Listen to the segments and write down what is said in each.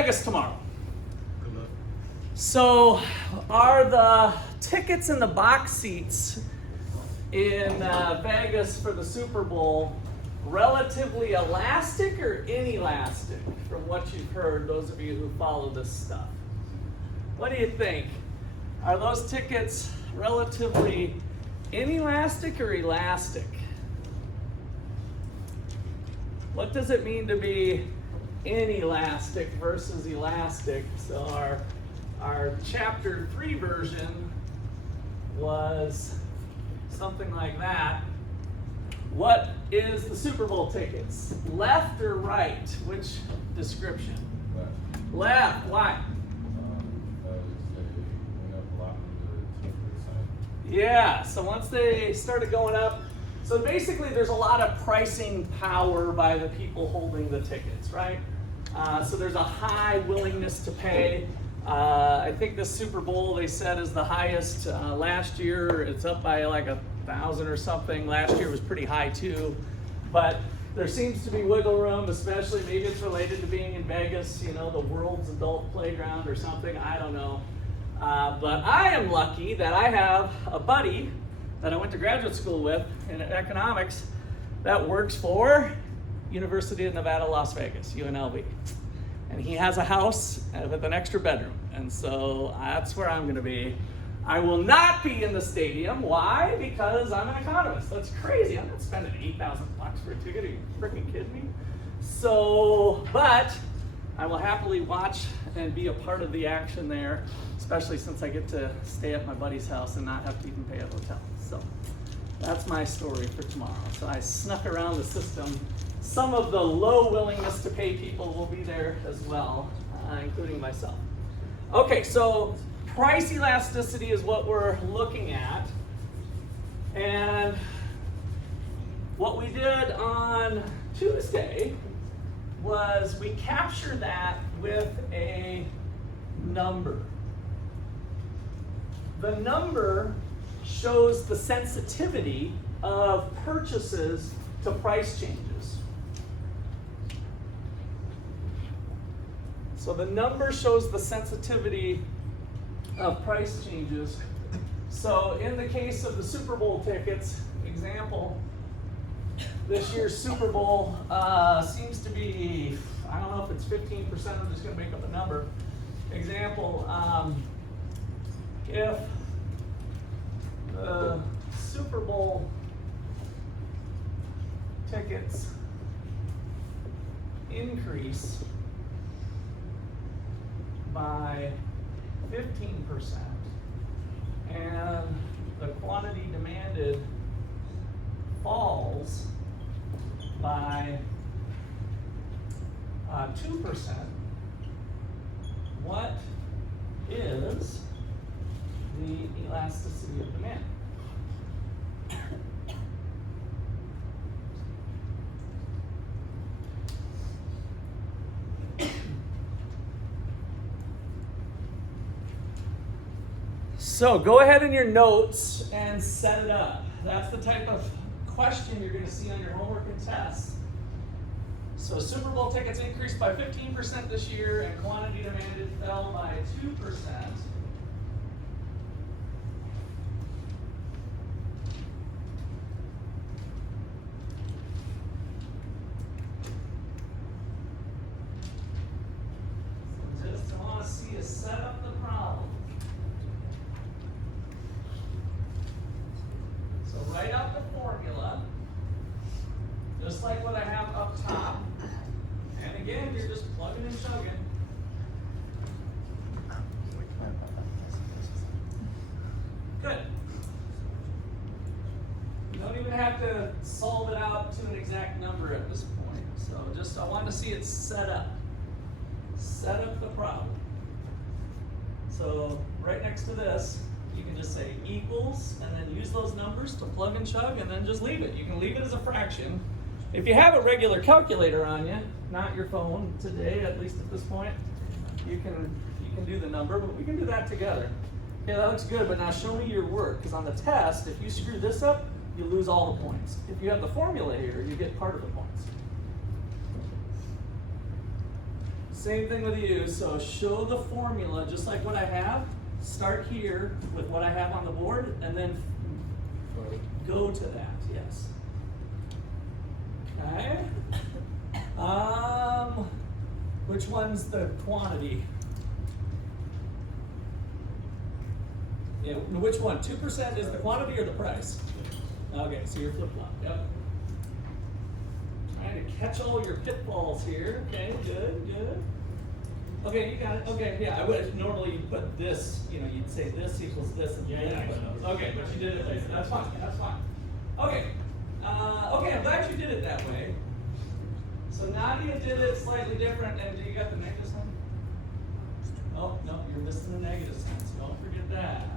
Vegas tomorrow. Good luck. So, are the tickets and the box seats in Vegas for the Super Bowl relatively elastic or inelastic from what you've heard, those of you who follow this stuff? What do you think? Are those tickets relatively inelastic or elastic? What does it mean to be inelastic versus elastic? So our chapter 3 version was something like that. What is the Super Bowl tickets? Left or right? Which description? Left. Left. Why? I would say went up a lot under 10%. Yeah, so once they started going up, so basically there's a lot of pricing power by the people holding the tickets, right? So there's a high willingness to pay. I think the Super Bowl, they said, is the highest last year. It's up by like 1,000 or something. Last year was pretty high too. But there seems to be wiggle room, especially maybe it's related to being in Vegas, you know, the world's adult playground or something. I don't know. But I am lucky that I have a buddy that I went to graduate school with in economics that works for University of Nevada, Las Vegas, UNLV. And he has a house with an extra bedroom. And so that's where I'm gonna be. I will not be in the stadium. Why? Because I'm an economist. That's crazy. I'm not spending $8,000 for a ticket. Are you freaking kidding me? So, but I will happily watch and be a part of the action there, especially since I get to stay at my buddy's house and not have to even pay a hotel. So that's my story for tomorrow. So I snuck around the system. Some of the low willingness to pay people will be there as well, including myself. Okay, so price elasticity is what we're looking at. And what we did on Tuesday was we captured that with a number. The number shows the sensitivity of purchases to price changes. So the number shows the sensitivity of price changes. So in the case of the Super Bowl tickets, example, this year's Super Bowl seems to be, I don't know if it's 15%, I'm just gonna make up a number. Example, if the Super Bowl tickets increase by 15% and the quantity demanded falls by 2%, what is the elasticity of demand? So go ahead in your notes and set it up. That's the type of question you're going to see on your homework and tests. So Super Bowl tickets increased by 15% this year and quantity demanded fell by 2%. So just want to see you set up the problem. So write out the formula, just like what I have up top. And again, you're just plugging and chugging. Good. You don't even have to solve it out to an exact number at this point. So just, I want to see it set up. Set up the problem. So right next to this, you can just say equals, and then use those numbers to plug and chug, and then just leave it. You can leave it as a fraction. If you have a regular calculator on you, not your phone today, at least at this point, you can do the number, but we can do that together. Okay, that looks good, but now show me your work, because on the test, if you screw this up, you lose all the points. If you have the formula here, you get part of the points. Same thing with you. So show the formula just like what I have. Start here with what I have on the board and then go to that, yes. Okay. Which one's the quantity? Yeah, which one? 2% is the quantity or the price? Okay, so you're flip-flop, yep. Trying to catch all your pitfalls here. Okay, good, good. Okay, you got it. Okay, yeah, I would normally you put this, you'd say this equals this and then put those. Okay, but you did it later. That's fine, that's fine. Okay. Okay, I'm glad you did it that way. So Nadia did it slightly different, and you got the negative sign? Oh, no, you're missing the negative sign, so don't forget that.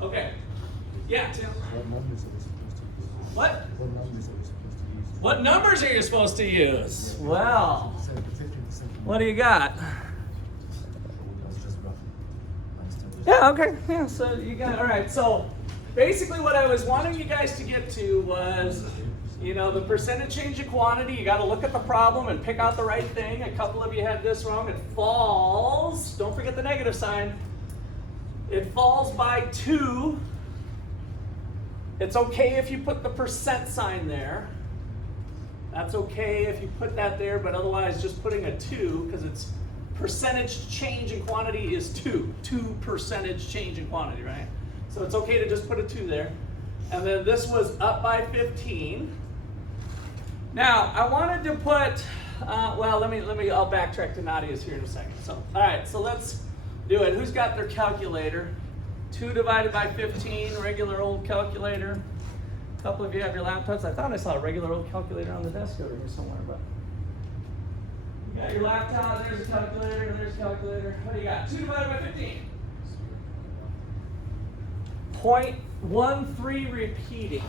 Okay. Yeah, Tim? What numbers are we supposed to use? What? What numbers are we supposed to use? What numbers are you supposed to use? Yeah. Well, So the 50%. what do you got? That's just roughly. I'm still just- Yeah, okay. Yeah, so you got, all right. So basically what I was wanting you guys to get to was, the percentage change of quantity. You got to look at the problem and pick out the right thing. A couple of you had this wrong. It falls, don't forget the negative sign. It falls by 2. It's okay if you put the percent sign there. That's okay if you put that there, but otherwise just putting a 2, because it's percentage change in quantity is 2. 2 percentage change in quantity, right? So it's okay to just put a 2 there. And then this was up by 15. Now, I wanted to put, I'll backtrack to Nadia's here in a second. So, all right, so let's do it. Who's got their calculator? 2 divided by 15, regular old calculator. A couple of you have your laptops. I thought I saw a regular old calculator on the desk over here somewhere, but you got your laptop, there's a calculator, there's a calculator. What do you got? 2 divided by 15. 0.13 repeating.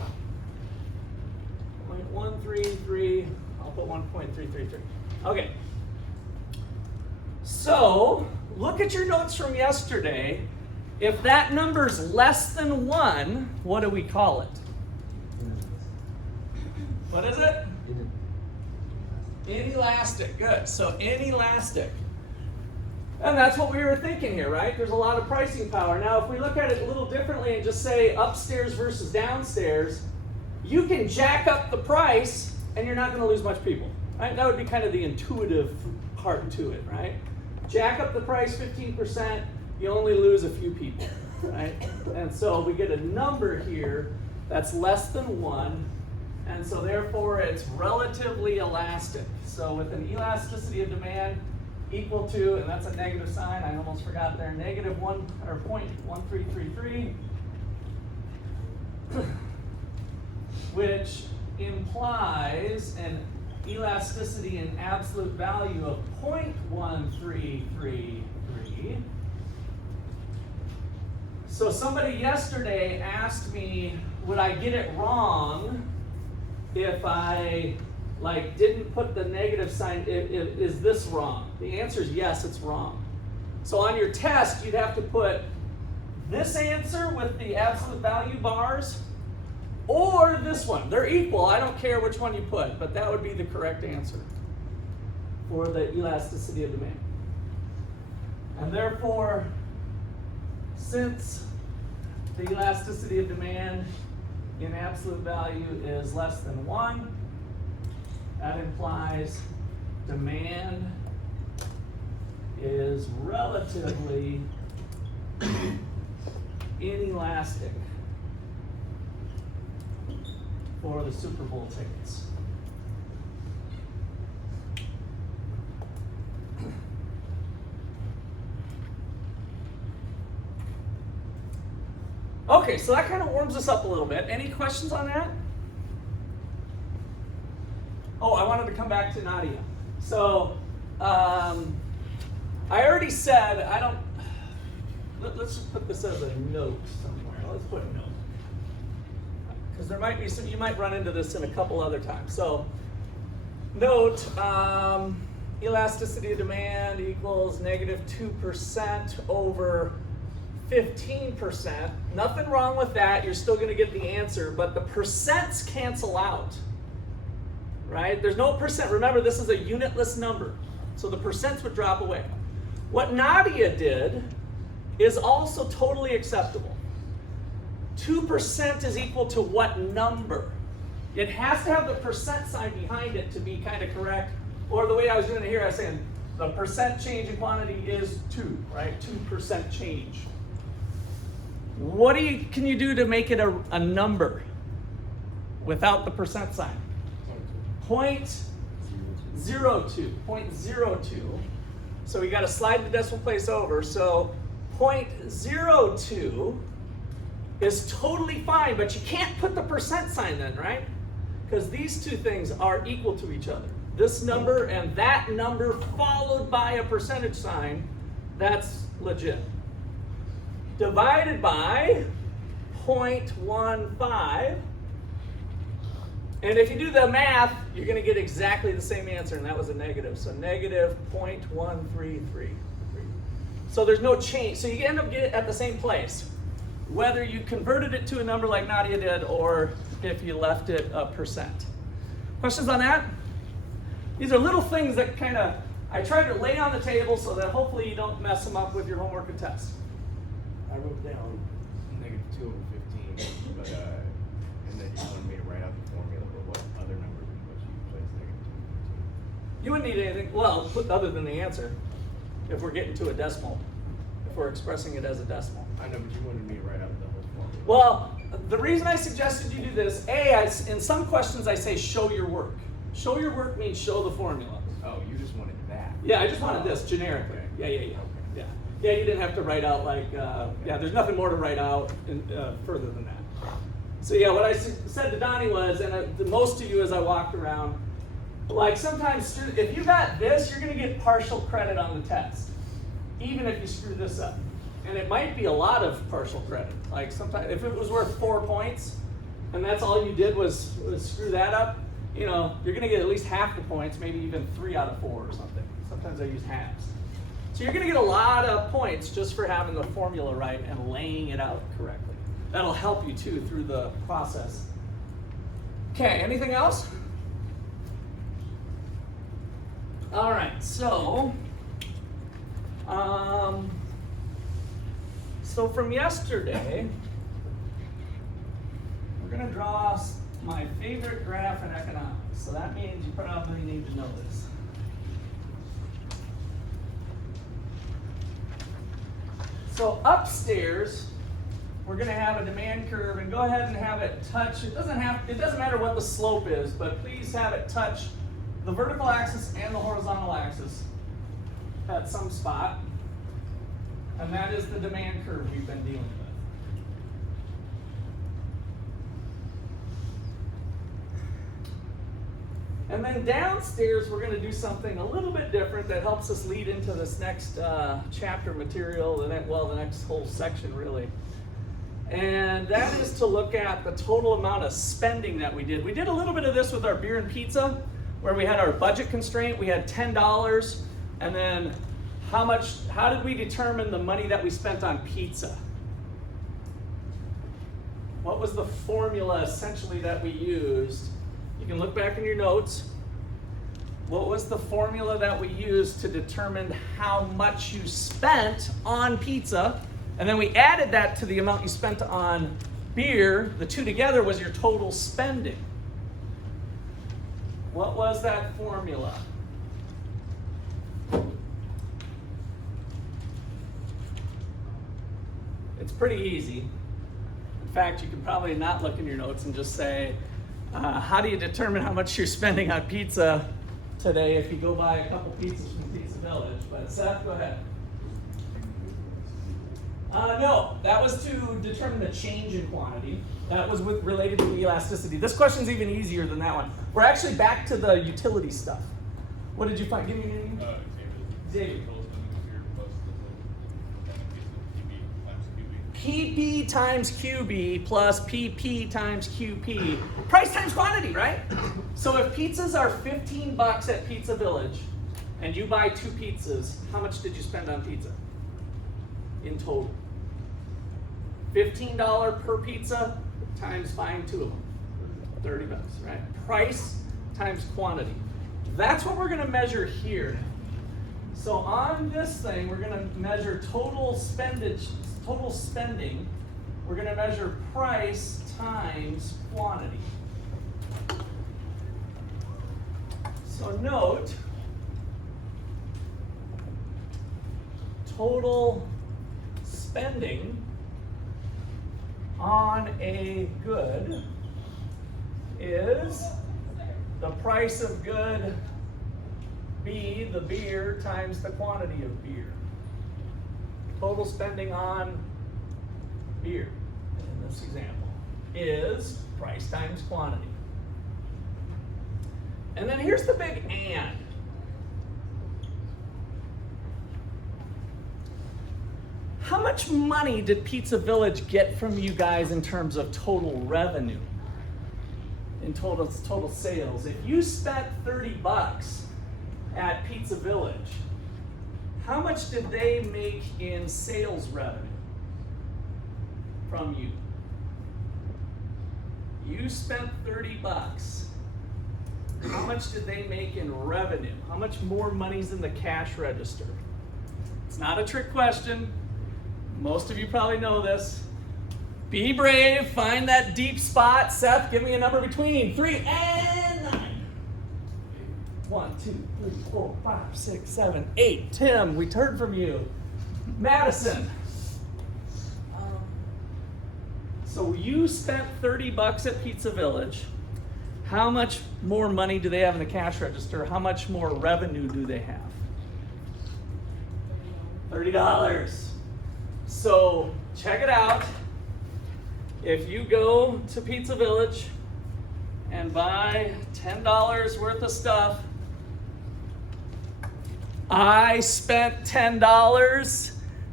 0.133, I'll put 1.333. Okay. So, look at your notes from yesterday. If that number's less than 1, what do we call it? What is it? Inelastic. Good. So inelastic. And that's what we were thinking here, right? There's a lot of pricing power. Now, if we look at it a little differently and just say upstairs versus downstairs, you can jack up the price and you're not going to lose much people, right? That would be kind of the intuitive part to it, right? Jack up the price 15%, you only lose a few people, right? And so we get a number here that's less than 1, and so therefore it's relatively elastic. So with an elasticity of demand equal to, and that's a negative sign, I almost forgot there, negative 1 or 0.1333, which implies an elasticity in absolute value of 0.1333. So somebody yesterday asked me, would I get it wrong if I didn't put the negative sign? Is this wrong? The answer is yes, it's wrong. So on your test, you'd have to put this answer with the absolute value bars or this one. They're equal. I don't care which one you put, but that would be the correct answer for the elasticity of demand. And therefore, since the elasticity of demand in absolute value is less than 1, that implies demand is relatively inelastic for the Super Bowl tickets. Okay, so that kind of warms us up a little bit. Any questions on that? Oh, I wanted to come back to Nadia. So, I already said, let's just put this as a note somewhere. Let's put a note. Because there might be some, you might run into this in a couple other times. So, note, elasticity of demand equals negative 2% over 15%. Nothing wrong with that. You're still going to get the answer, but the percents cancel out, right? There's no percent. Remember, this is a unitless number. So the percents would drop away. What Nadia did is also totally acceptable. 2% is equal to what number? It has to have the percent sign behind it to be kind of correct. Or the way I was doing it here, I was saying the percent change in quantity is 2, right? 2% change. What can you do to make it a number without the percent sign? 0.02. 0.02. So we got to slide the decimal place over. So 0.02 is totally fine, but you can't put the percent sign then, right? Because these two things are equal to each other. This number and that number followed by a percentage sign, that's legit. Divided by 0.15. And if you do the math, you're going to get exactly the same answer, and that was a negative. So negative 0.133. So there's no change. So you end up getting at the same place, whether you converted it to a number like Nadia did or if you left it a percent. Questions on that? These are little things that kind of, I try to lay on the table so that hopefully you don't mess them up with your homework and tests. I wrote down -2/15, but and then you wanted me to write out the formula, but what other numbers would you place -2/15? You wouldn't need anything, well, other than the answer, if we're getting to a decimal, if we're expressing it as a decimal. I know, but you wanted me to write out the whole formula. Well, the reason I suggested you do this, in some questions I say show your work. Show your work means show the formula. Oh, you just wanted that. Yeah, I just wanted this generically. Okay. Yeah. Yeah, you didn't have to write out like, there's nothing more to write out further than that. So yeah, what I said to Donnie was, and to most of you as I walked around, like sometimes if you got this, you're gonna get partial credit on the test, even if you screw this up. And it might be a lot of partial credit. Like sometimes, if it was worth 4 points, and that's all you did was screw that up, you know, you're gonna get at least half the points, maybe even 3 out of 4 or something. Sometimes I use halves. So you're gonna get a lot of points just for having the formula right and laying it out correctly. That'll help you too through the process. Okay, anything else? All right, so from yesterday, we're gonna draw my favorite graph in economics. So that means you probably need to know this. So upstairs, we're going to have a demand curve, and go ahead and have it touch. It doesn't matter what the slope is, but please have it touch the vertical axis and the horizontal axis at some spot. And that is the demand curve we've been dealing with. And then downstairs, we're going to do something a little bit different that helps us lead into this next chapter material, the next whole section, really. And that is to look at the total amount of spending that we did. We did a little bit of this with our beer and pizza, where we had our budget constraint. We had $10, and then how did we determine the money that we spent on pizza? What was the formula, essentially, that we used? You can look back in your notes. What was the formula that we used to determine how much you spent on pizza? And then we added that to the amount you spent on beer. The two together was your total spending. What was that formula? It's pretty easy. In fact, you can probably not look in your notes and just say, how do you determine how much you're spending on pizza today if you go buy a couple pizzas from Pizza Village? But Seth, go ahead. No, that was to determine the change in quantity. That was related to elasticity. This question's even easier than that one. We're actually back to the utility stuff. What did you find? Give me your name. Xavier. PP times QB plus PP times QP. Price times quantity, right? So if pizzas are $15 at Pizza Village and you buy 2 pizzas, how much did you spend on pizza in total? $15 per pizza times buying 2 of them. $30, right? Price times quantity. That's what we're going to measure here. So on this thing, we're going to measure total spending. We're going to measure price times quantity. So note, total spending on a good is the price of good B, the beer, times the quantity of beer. Total spending on beer, in this example, is price times quantity. And then here's the big and. How much money did Pizza Village get from you guys in terms of total revenue? In total sales? If you spent $30 at Pizza Village, how much did they make in sales revenue from you? You spent $30. How much did they make in revenue? How much more money's in the cash register? It's not a trick question. Most of you probably know this. Be brave, find that deep spot. Seth, give me a number between 3 and 9. 1, 2, 3, 4, 5, 6, 7, 8. Tim, we heard from you. Madison. So you spent $30 at Pizza Village. How much more money do they have in the cash register? How much more revenue do they have? $30. So check it out. If you go to Pizza Village and buy $10 worth of stuff, I spent $10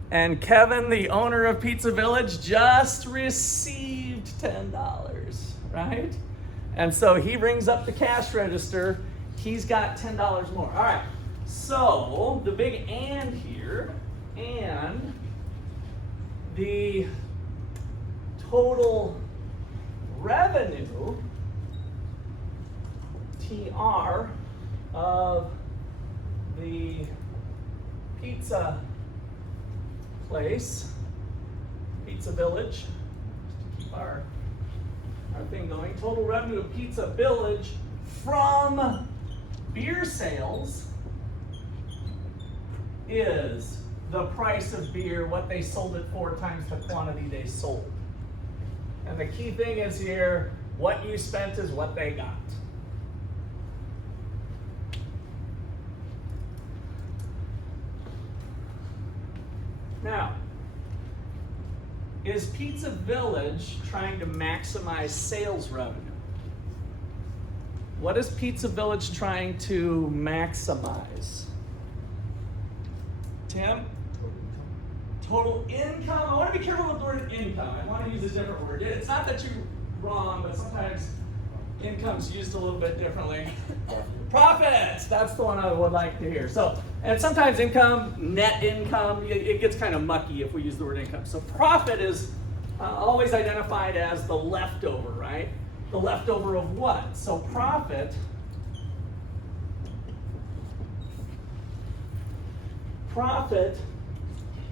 and Kevin, the owner of Pizza Village, just received $10, right? And so he rings up the cash register, he's got $10 more. All right, so the big and here, and the total revenue, TR, of the pizza place, Pizza Village, just to keep our thing going, total revenue of Pizza Village from beer sales is the price of beer, what they sold it for, times the quantity they sold. And the key thing is here, what you spent is what they got. Now, is Pizza Village trying to maximize sales revenue? What is Pizza Village trying to maximize? Tim? Total income. I want to be careful with the word income. I want to use a different word. It's not that you're wrong, but sometimes income's used a little bit differently. Profits. That's the one I would like to hear. So, and sometimes income, net income, it gets kind of mucky if we use the word income. So profit is always identified as the leftover, right? The leftover of what? So profit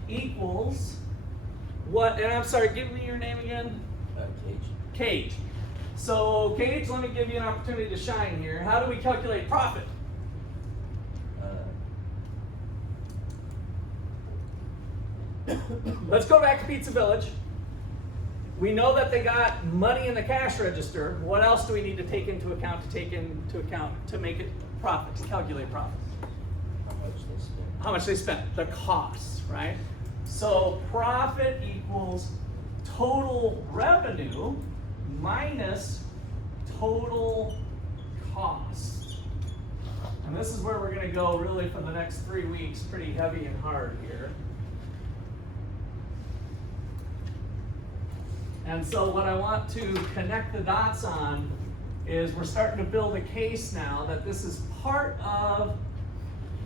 equals what? And I'm sorry, give me your name again. Cage. So Cage, let me give you an opportunity to shine here. How do we calculate profit? Let's go back to Pizza Village. We know that they got money in the cash register. What else do we need to take into account to make it profit, to calculate profit? How much they spent, the costs, right? So profit equals total revenue minus total cost. And this is where we're going to go really for the next 3 weeks, pretty heavy and hard here. And so what I want to connect the dots on is we're starting to build a case now that this is part of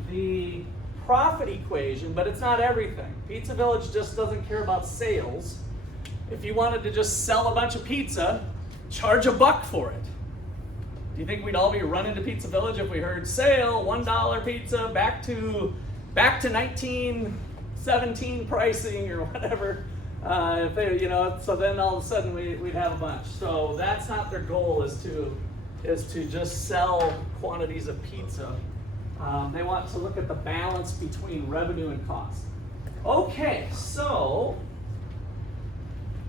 the profit equation, but it's not everything. Pizza Village just doesn't care about sales. If you wanted to just sell a bunch of pizza, charge $1 for it. Do you think we'd all be running to Pizza Village if we heard sale, $1 pizza, back to back to 1917 pricing or whatever. If they, so then all of a sudden we'd have a bunch. So that's not their goal, is to just sell quantities of pizza. They want to look at the balance between revenue and cost. Okay, so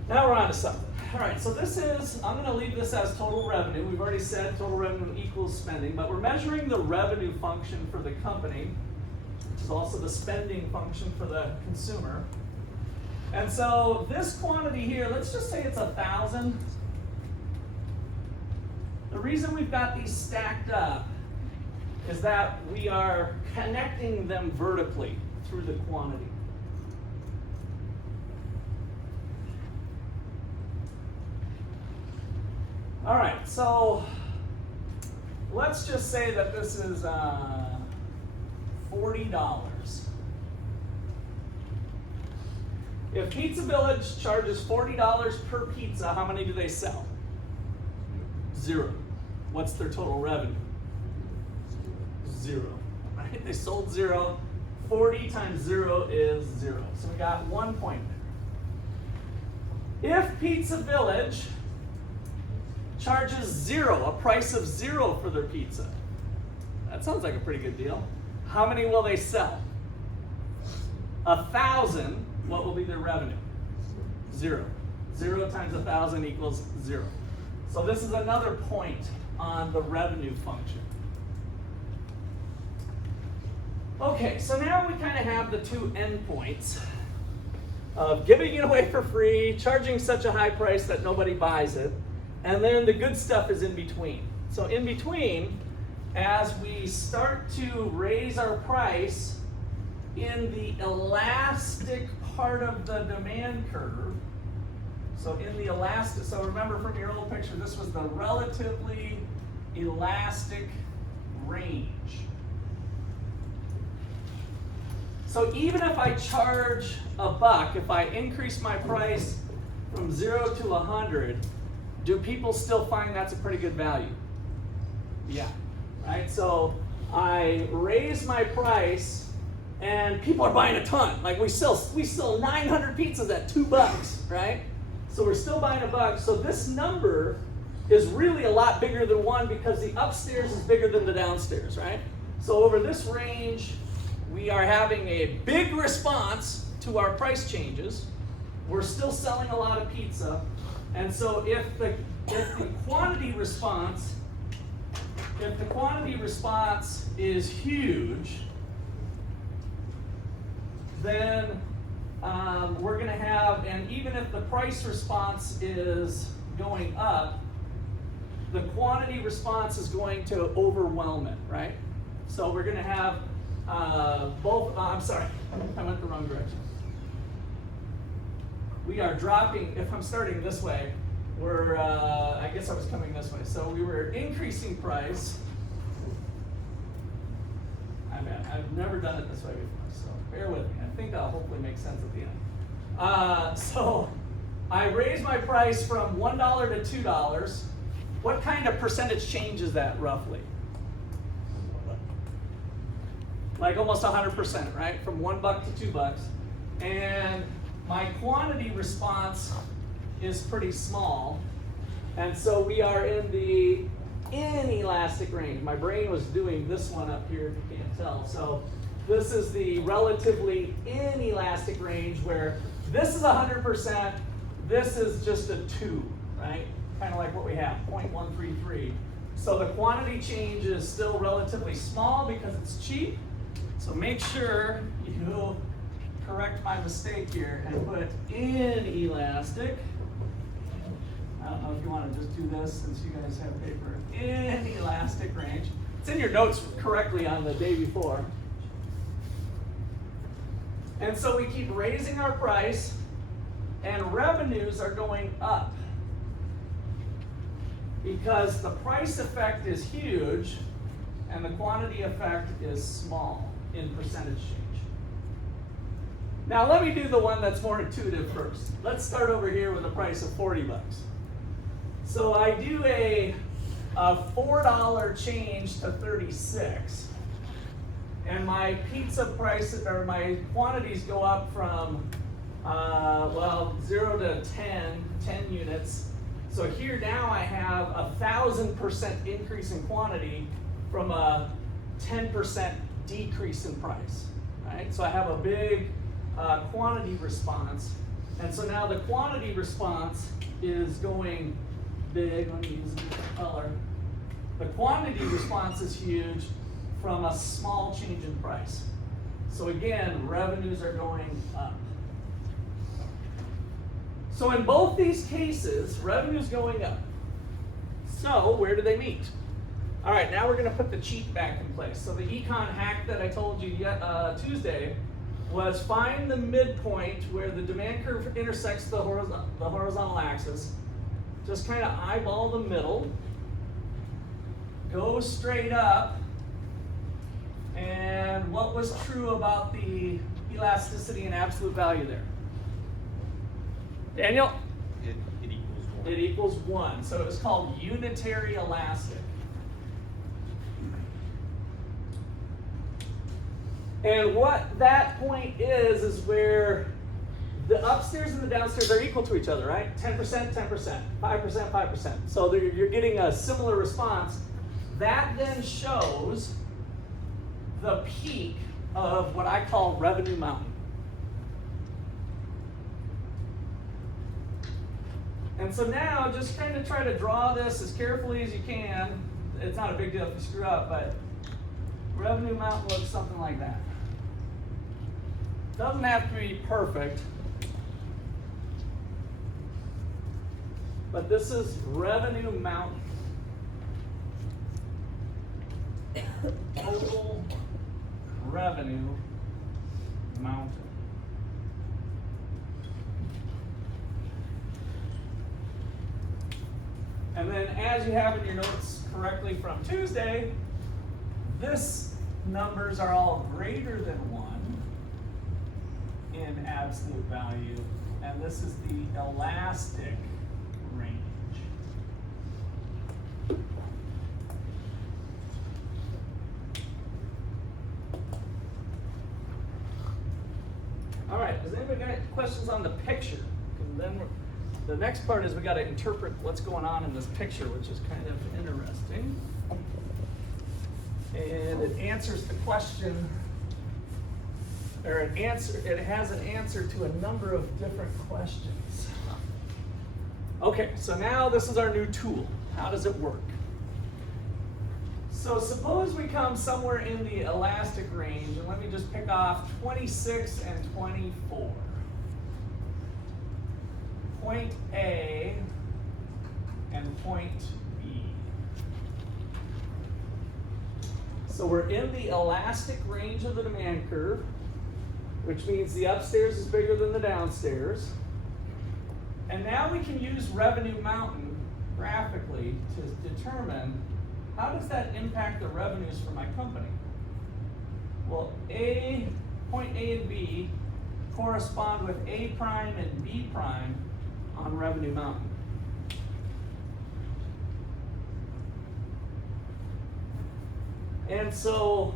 now we're on to something. All right, so I'm going to leave this as total revenue. We've already said total revenue equals spending, but we're measuring the revenue function for the company, which is also the spending function for the consumer. And so this quantity here, let's just say it's 1,000. The reason we've got these stacked up is that we are connecting them vertically through the quantity. All right, so let's just say that this is $40. If Pizza Village charges $40 per pizza, how many do they sell? 0. What's their total revenue? 0. Right? They sold 0. 40 times 0 is 0. So we got 1 point there. If Pizza Village charges 0, a price of 0 for their pizza, that sounds like a pretty good deal. How many will they sell? 1,000. What will be their revenue? 0. 0 times 1,000 equals 0. So this is another point on the revenue function. Okay, so now we kind of have the two endpoints of giving it away for free, charging such a high price that nobody buys it, and then the good stuff is in between. So in between, as we start to raise our price in the elastic part of the demand curve, so in the elastic, so remember from your old picture, this was the relatively elastic range. So even if I charge $1, if I increase my price from 0 to 100, do people still find that's a pretty good value? Yeah, right? So I raise my price and people are buying a ton. Like we sell 900 pizzas at $2, right? So we're still buying $1. So this number is really a lot bigger than 1 because the upstairs is bigger than the downstairs, right? So over this range, we are having a big response to our price changes. We're still selling a lot of pizza. And so if the quantity response is huge, then we're going to have, and even if the price response is going up, the quantity response is going to overwhelm it, right? So we're going to have both, I'm sorry, I went the wrong direction. We are dropping, if I'm starting this way, we're, I guess I was coming this way. So we were increasing price. I've never done it this way before, so bear with me. I think that'll hopefully make sense at the end. So I raised my price from $1 to $2. What kind of percentage change is that roughly? Like almost 100%, right? From $1 to $2. And my quantity response is pretty small. And so we are in the inelastic range. My brain was doing this one up here, if you can't tell. So this is the relatively inelastic range where this is 100%, this is just a 2, right? Kind of like what we have, 0.133. So the quantity change is still relatively small because it's cheap. So make sure you correct my mistake here and put inelastic. I don't know if you want to just do this since you guys have paper. Inelastic range. It's in your notes correctly on the day before. And so we keep raising our price and revenues are going up because the price effect is huge and the quantity effect is small in percentage change. Now let me do the one that's more intuitive first. Let's start over here with a price of $40. So I do a $4 change to 36. and my pizza prices or my quantities go up from well 0 to 10 units. So here now I have 1,000% increase in quantity from a 10% decrease in price, right? So I have a big quantity response, and so now the quantity response is going big. Let me use a different color. The quantity response is huge from a small change in price. So again, revenues are going up. So in both these cases, revenue's going up. So where do they meet? All right, now we're going to put the cheat back in place. So the econ hack that I told you Tuesday was find the midpoint where the demand curve intersects the horizontal axis. Just kind of eyeball the middle. Go straight up. And what was true about the elasticity and absolute value there? Daniel? It equals 1. It equals 1. So it was called unitary elastic. And what that point is where the upstairs and the downstairs are equal to each other, right? 10%, 10%, 5%, 5%. So you're getting a similar response. That then shows the peak of what I call revenue mountain. And so now just kind of try to draw this as carefully as you can. It's not a big deal if you screw up, but revenue mountain looks something like that. Doesn't have to be perfect, but this is revenue mountain. Total revenue mountain. And then as you have in your notes correctly from Tuesday, this numbers are all greater than 1 in absolute value, and this is the elastic range. All right, does anybody got questions on the picture? Because then the next part is we got to interpret what's going on in this picture, which is kind of interesting. And it answers the question, or it has an answer to a number of different questions. Okay, so now this is our new tool. How does it work? So suppose we come somewhere in the elastic range, and let me just pick off 26 and 24. Point A and point B. So we're in the elastic range of the demand curve, which means the upstairs is bigger than the downstairs. And now we can use revenue mountain graphically to determine how does that impact the revenues for my company. Well, point A and B correspond with A prime and B prime on revenue mountain. And so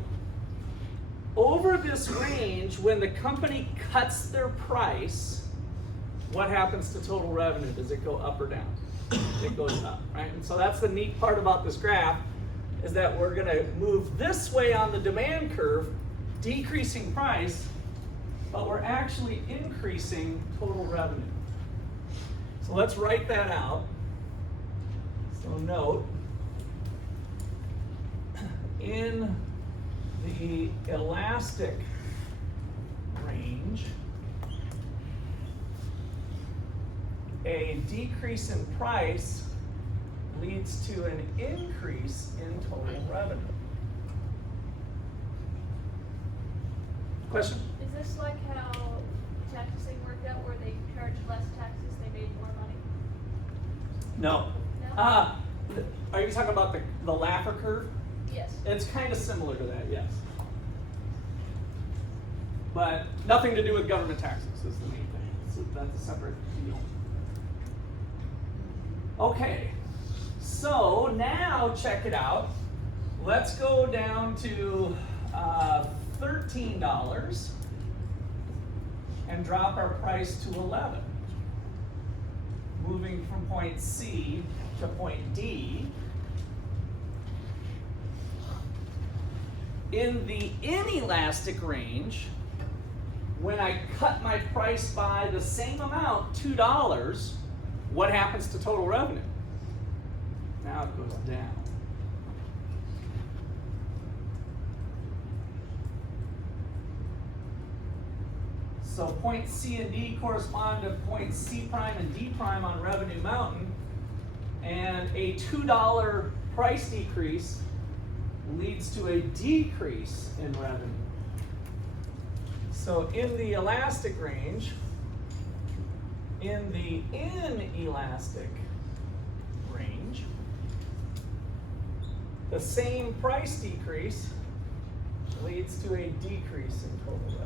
over this range, when the company cuts their price, what happens to total revenue? Does it go up or down? It goes up, right? And so that's the neat part about this graph, is that we're going to move this way on the demand curve, decreasing price, but we're actually increasing total revenue. So let's write that out. So note, in the elastic range, a decrease in price leads to an increase in total revenue. Question? Is this like how taxing worked out, where they charged less taxes, they made more money? No. No? Are you talking about the Laffer curve? Yes. It's kind of similar to that, yes. But nothing to do with government taxes is the main thing. So that's a separate deal. Okay, so now check it out. Let's go down to $13 and drop our price to 11. Moving from point C to point D. In the inelastic range, when I cut my price by the same amount, $2, what happens to total revenue? Now it goes down. So point C and D correspond to point C prime and D prime on Revenue Mountain, and a $2 price decrease leads to a decrease in revenue. So in the elastic range, in the inelastic range, the same price decrease leads to a decrease in total revenue.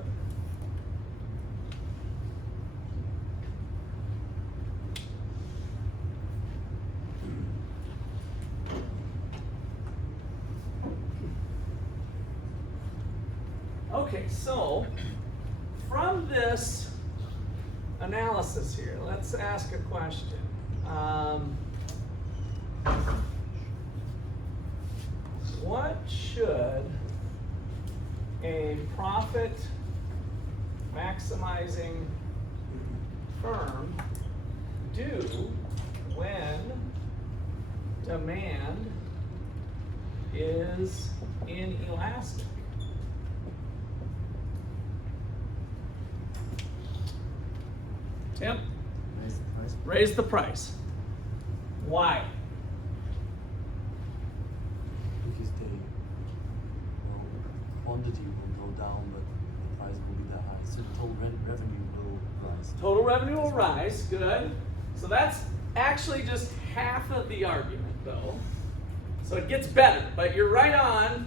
Okay, so from this analysis here, let's ask a question. What should a profit maximizing firm do when demand is inelastic? Tim? Raise the price. Raise the price. Why? Because quantity will go down, but the price will be that high. So the total revenue will rise. Total revenue will rise, good. So that's actually just half of the argument though. So it gets better, but you're right on.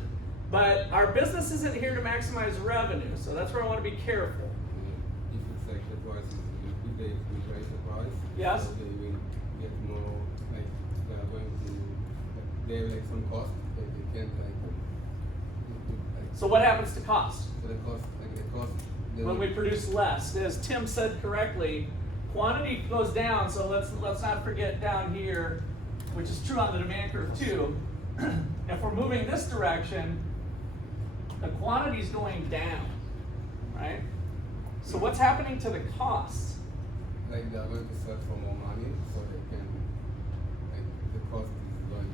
But our business isn't here to maximize revenue, so that's where I want to be careful. If it's like the price is, if they raise the price, Yes. so they will get more, like, they are going to, they have like some cost, but they can't like, So what happens to cost? so the cost, they When we produce less, as Tim said correctly, quantity goes down, so let's not forget down here, which is true on the demand curve too. If we're moving this direction, the quantity is going down, right? So what's happening to the costs? like they are going to search for more money, so they can, like, the cost is going to,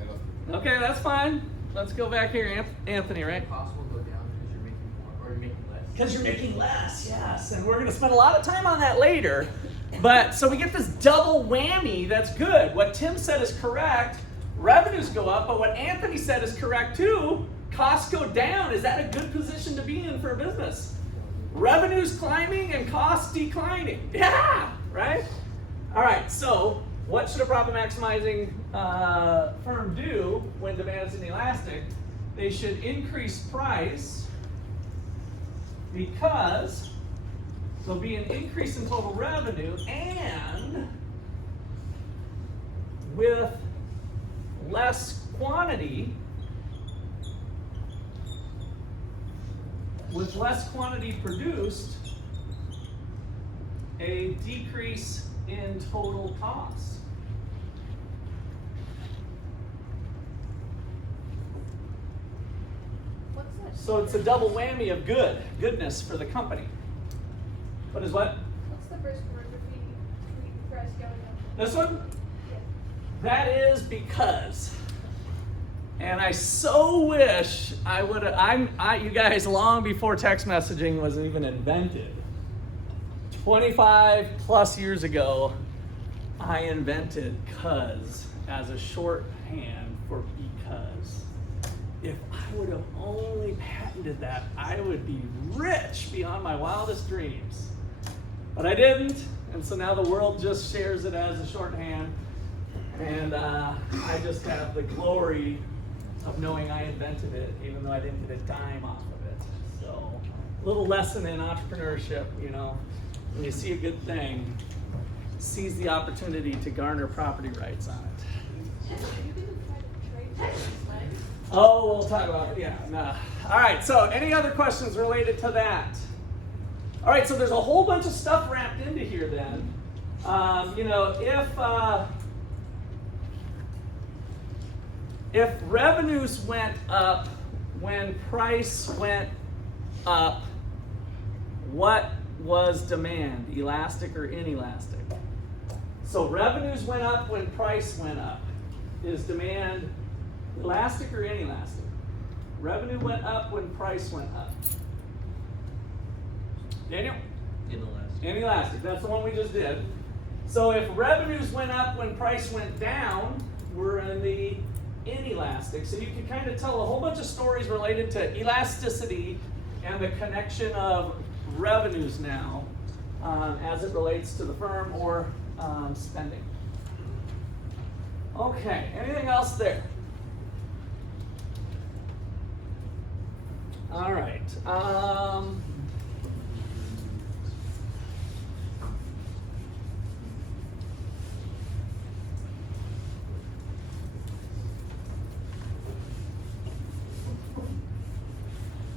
I lost it. Okay, that's fine. Let's go back here, Anthony, right? Costs will go down because you're making more, or you're making less. Because you're making less, yes. And we're going to spend a lot of time on that later. But so we get this double whammy that's good. What Tim said is correct. Revenues go up, but what Anthony said is correct too. Costs go down. Is that a good position to be in for a business? Revenues climbing and costs declining. Yeah, right? All right, so what should a profit maximizing firm do when demand is inelastic? They should increase price because there'll be an increase in total revenue, and with less quantity, produced, a decrease in total costs. What's that? So it's a double whammy of goodness for the company. What is what? What's the first word repeating price going up? This one? Yeah. That is because, and I so wish I would have, you guys, long before text messaging was even invented, 25 plus years ago, I invented cuz as a shorthand for because. If I would have only patented that, I would be rich beyond my wildest dreams. But I didn't, and so now the world just shares it as a shorthand. And I just have the glory of knowing I invented it, even though I didn't get a dime off of it. So, a little lesson in entrepreneurship, you know, when you see a good thing, seize the opportunity to garner property rights on it. Are you going to try to trade this land? Oh, we'll talk about it. Yeah. No. All right. So, any other questions related to that? All right. So there's a whole bunch of stuff wrapped into here. Then, if revenues went up when price went up, what was demand? Elastic or inelastic? So revenues went up when price went up. Is demand elastic or inelastic? Revenue went up when price went up. Daniel? Inelastic. Inelastic. That's the one we just did. So if revenues went up when price went down, we're in the inelastic. So you can kind of tell a whole bunch of stories related to elasticity and the connection of revenues now as it relates to the firm or spending. Okay, anything else there? All right.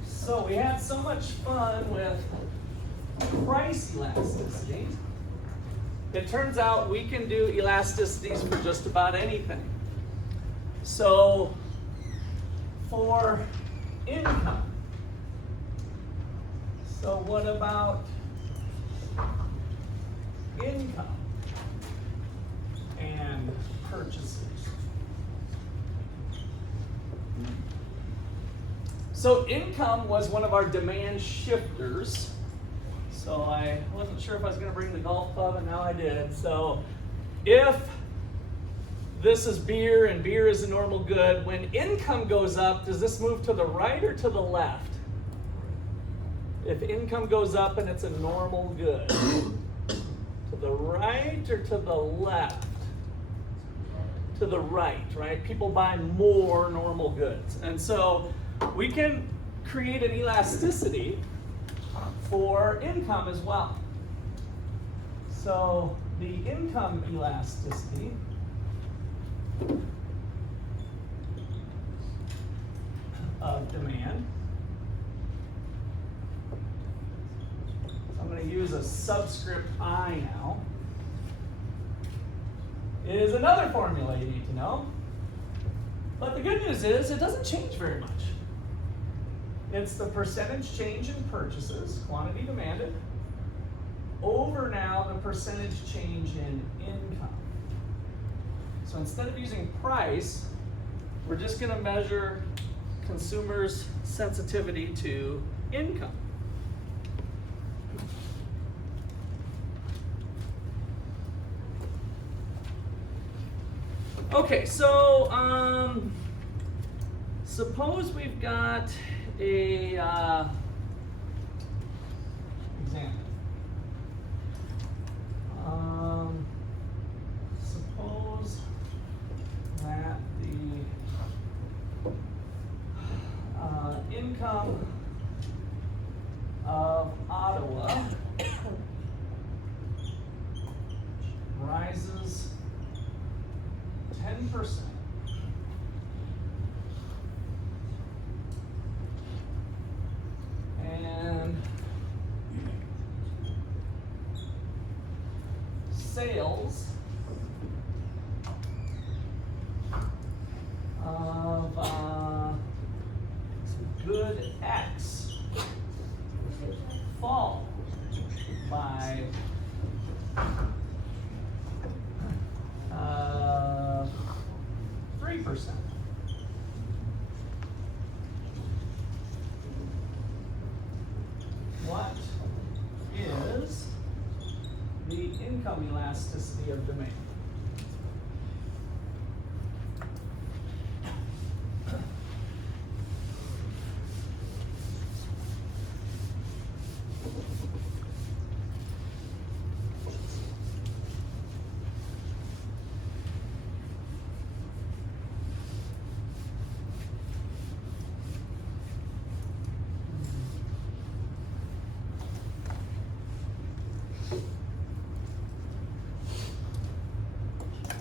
So we had so much fun with price elasticity. It turns out we can do elasticities for just about anything. So for income, so what about income and purchases? So income was one of our demand shifters. So I wasn't sure if I was going to bring the golf club, and now I did. So if this is beer and beer is a normal good, when income goes up, does this move to the right or to the left? If income goes up and it's a normal good, to the right or to the left? To the right? People buy more normal goods. And so we can create an elasticity for income as well. So the income elasticity of demand, so I'm going to use a subscript I now, is another formula you need to know. But the good news is it doesn't change very much. It's the percentage change in purchases, quantity demanded, over now the percentage change in income. So instead of using price, we're just going to measure consumers' sensitivity to income. Okay, so suppose we've got a example. Suppose that the income of Ottawa rises 10%. And sales of good X fall by 3%. What is the income elasticity of demand?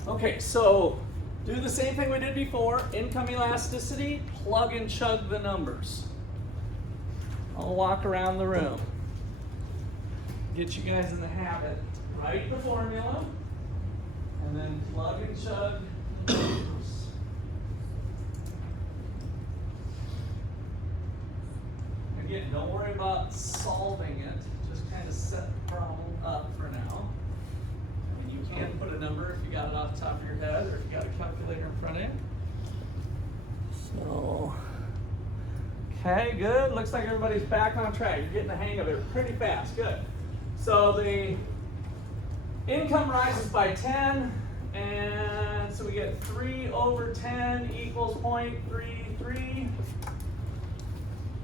Okay, so Do the same thing we did before, income elasticity, plug and chug the numbers. I'll walk around the room. Get you guys in the habit. Write the formula, and then plug and chug the numbers. Again, don't worry about solving it. Just kind of set the problem up for now. And you can put a number if you got it off the top of your head or if you got a calculator in front of you. So, okay, good. Looks like everybody's back on track. You're getting the hang of it pretty fast. Good. So the income rises by 10, and so we get 3 over 10 equals 0.33.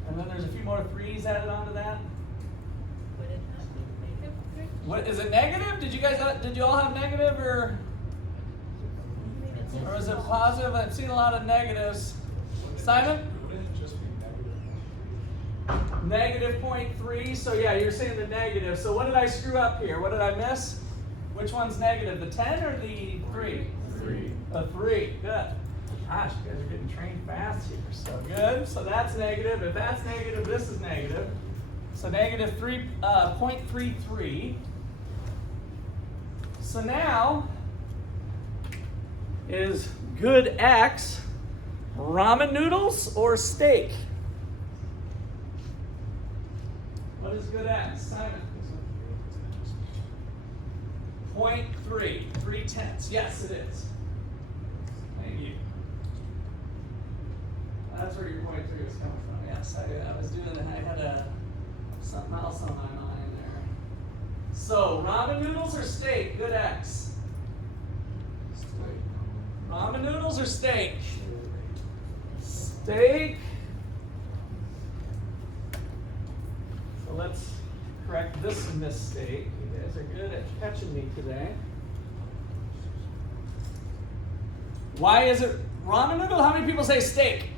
And then there's a few more 3's added onto that. Would it not be negative 3? What is it negative? Did you all have negative or is it positive? I've seen a lot of negatives. Simon? Wouldn't it just be Negative negative? 0.3. So yeah, you're saying the negative. So what did I screw up here? What did I miss? Which one's negative? The 10 or the 3? 3. A 3. Good. Gosh, you guys are getting trained fast here. So good. So that's negative. If that's negative, this is negative. So negative 0.33. So now, is good X ramen noodles or steak? What is good X? Simon? 0.3. 3/10. Yes, it is. Thank you. That's where your 0.3 was coming from. Yes, I was doing it. I had something else on my mind there. So, ramen noodles or steak? Good X. Ramen noodles or steak? Steak. So let's correct this mistake. You guys are good at catching me today. Why is it ramen noodle? How many people say steak?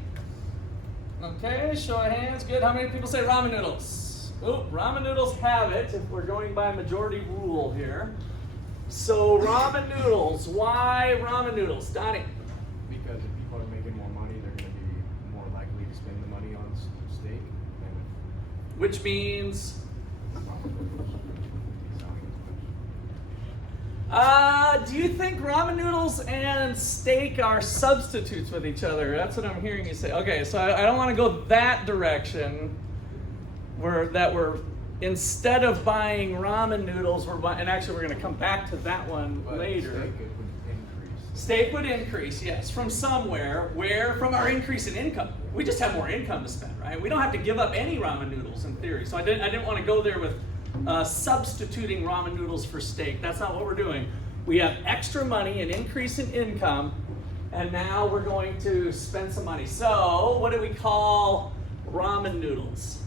Okay, show of hands. Good. How many people say ramen noodles? Oh, ramen noodles have it if we're going by majority rule here. So ramen noodles. Why ramen noodles? Donnie? Because if people are making more money, they're going to be more likely to spend the money on steak than Which means? ramen noodles. Selling as much. Do you think ramen noodles and steak are substitutes with each other? That's what I'm hearing you say. Okay, so I don't want to go that direction. We're instead of buying ramen noodles, we're buying, and actually we're going to come back to that one But later. steak it would increase. Steak would increase, yes, from somewhere. Where? From our increase in income. We just have more income to spend, right? We don't have to give up any ramen noodles in theory. So I didn't want to go there with substituting ramen noodles for steak. That's not what we're doing. We have extra money, an increase in income, and now we're going to spend some money. So what do we call ramen noodles?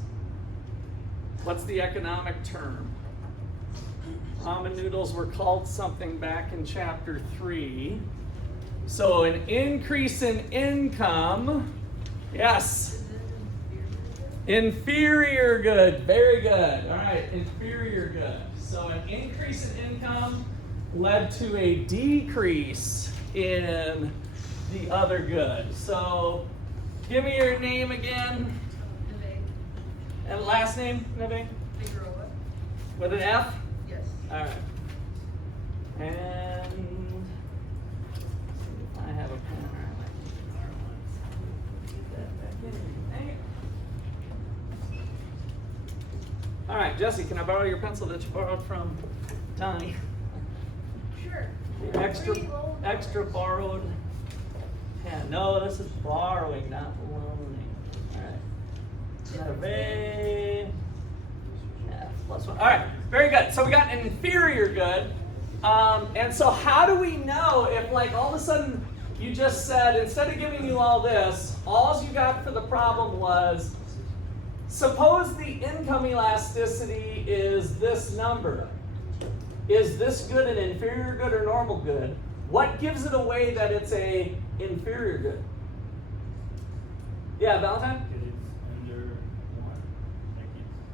What's the economic term? Ramen noodles were called something back in chapter 3. So an increase in income, yes. Inferior good, very good. All right, inferior good. So an increase in income led to a decrease in the other good. So give me your name again. And last name, Neve? Figueroa. With an F? Yes. All right. And I have a pen. Get that back in. Dang it. All right, Jesse, can I borrow your pencil that you borrowed from Donnie? Sure. The extra $3 borrowed pen. No, this is borrowing, not loaning. All right. Neve. +1. All right, very good. So we got an inferior good. And so how do we know if, like, all of a sudden you just said, instead of giving you all this, all you got for the problem was, suppose the income elasticity is this number. Is this good an inferior good or normal good? What gives it away that it's a inferior good? Yeah, Valentine?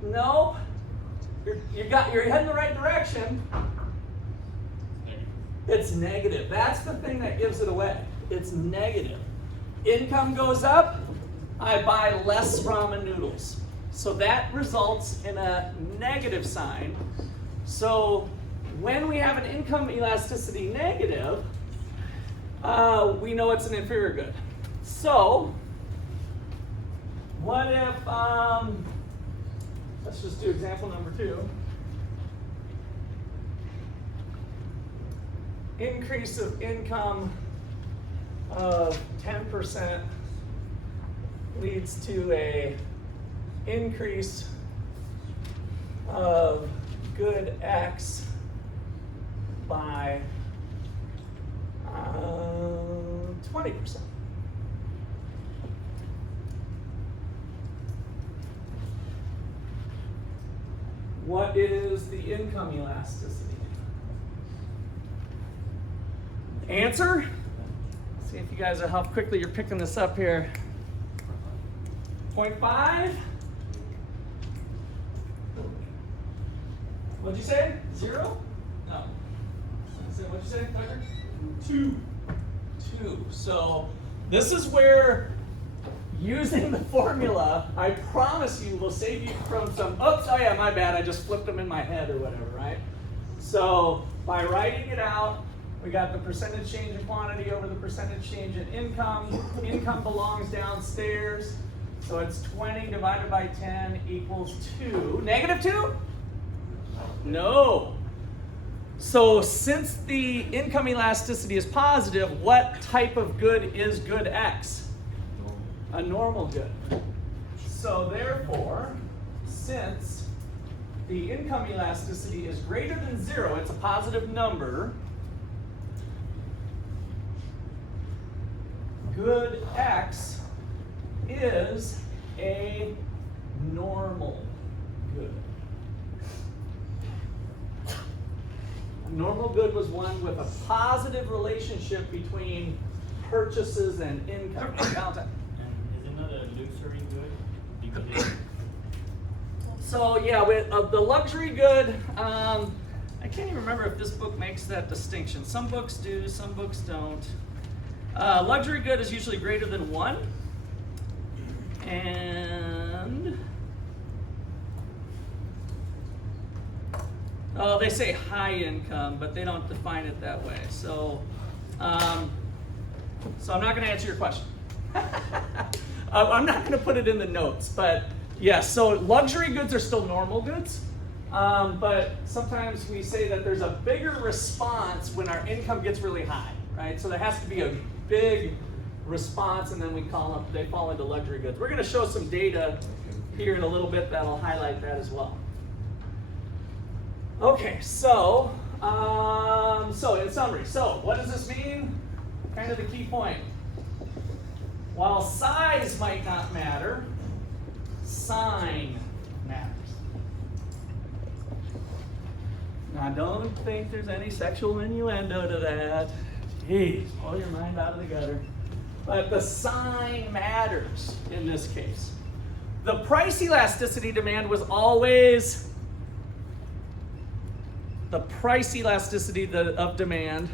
Nope. You're heading the right direction. It's negative. That's the thing that gives it away. it's negative. Income goes up, I buy less ramen noodles. So that results in a negative sign. So when we have an income elasticity negative, we know it's an inferior good. So what if, let's just do example number 2. Increase of income of 10% leads to a increase of good X by 20%. What is the income elasticity? Answer? See if you guys are how quickly you're picking this up here. 0.5? What'd you say? 0? No. What'd you say, Tucker? 2. 2. So this is where using the formula, I promise you, will save you from some, oops, oh yeah, my bad, I just flipped them in my head or whatever, right? So by writing it out, we got the percentage change in quantity over the percentage change in income. Income belongs downstairs. So it's 20 divided by 10 equals 2. Negative 2? No. So since the income elasticity is positive, what type of good is good X? A normal good. So therefore, since the income elasticity is greater than 0, it's a positive number, good X is a normal good. A normal good was one with a positive relationship between purchases and income. And isn't that a luxury good? Because So yeah, with the luxury good, I can't even remember if this book makes that distinction. Some books do, some books don't. Luxury good is usually greater than 1. And they say high income, but they don't define it that way. So, I'm not going to answer your question. I'm not going to put it in the notes, but yes. So luxury goods are still normal goods, but sometimes we say that there's a bigger response when our income gets really high, right? So there has to be a big response, and then we call them, they fall into luxury goods. We're going to show some data here in a little bit that'll highlight that as well. Okay, so in summary, so what does this mean? Kind of the key point. While size might not matter, sign matters. Now don't think there's any sexual innuendo to that. Jeez, pull your mind out of the gutter. But the sign matters in this case. The price elasticity demand was always the price elasticity of demand.